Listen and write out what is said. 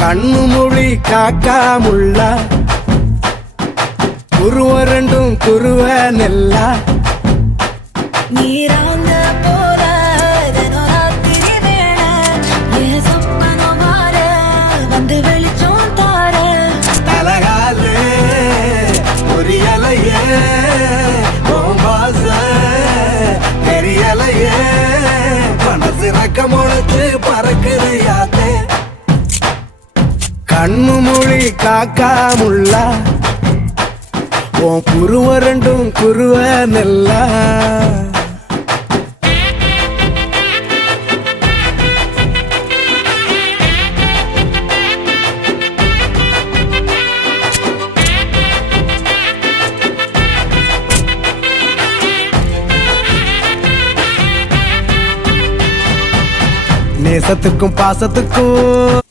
கண்ணு மொழி காக்காமுள்ள குருவ ரெண்டும் குருவ நெல்லா நீராங்க போல ராத்திரி வேள என் சொப்பனம் மாற வந்து வெளிச்சம் தார தலகாலே ஒரு இலையே பாச தெரியலையே மனசு ரக்க முளைச்சு பறக்குது யாத்தே கண்ணு மொழி காக்காமுள்ள உன் குருவ ரெண்டும் குருவ நெல்லா நேசத்துக்கும் பாசத்துக்கும்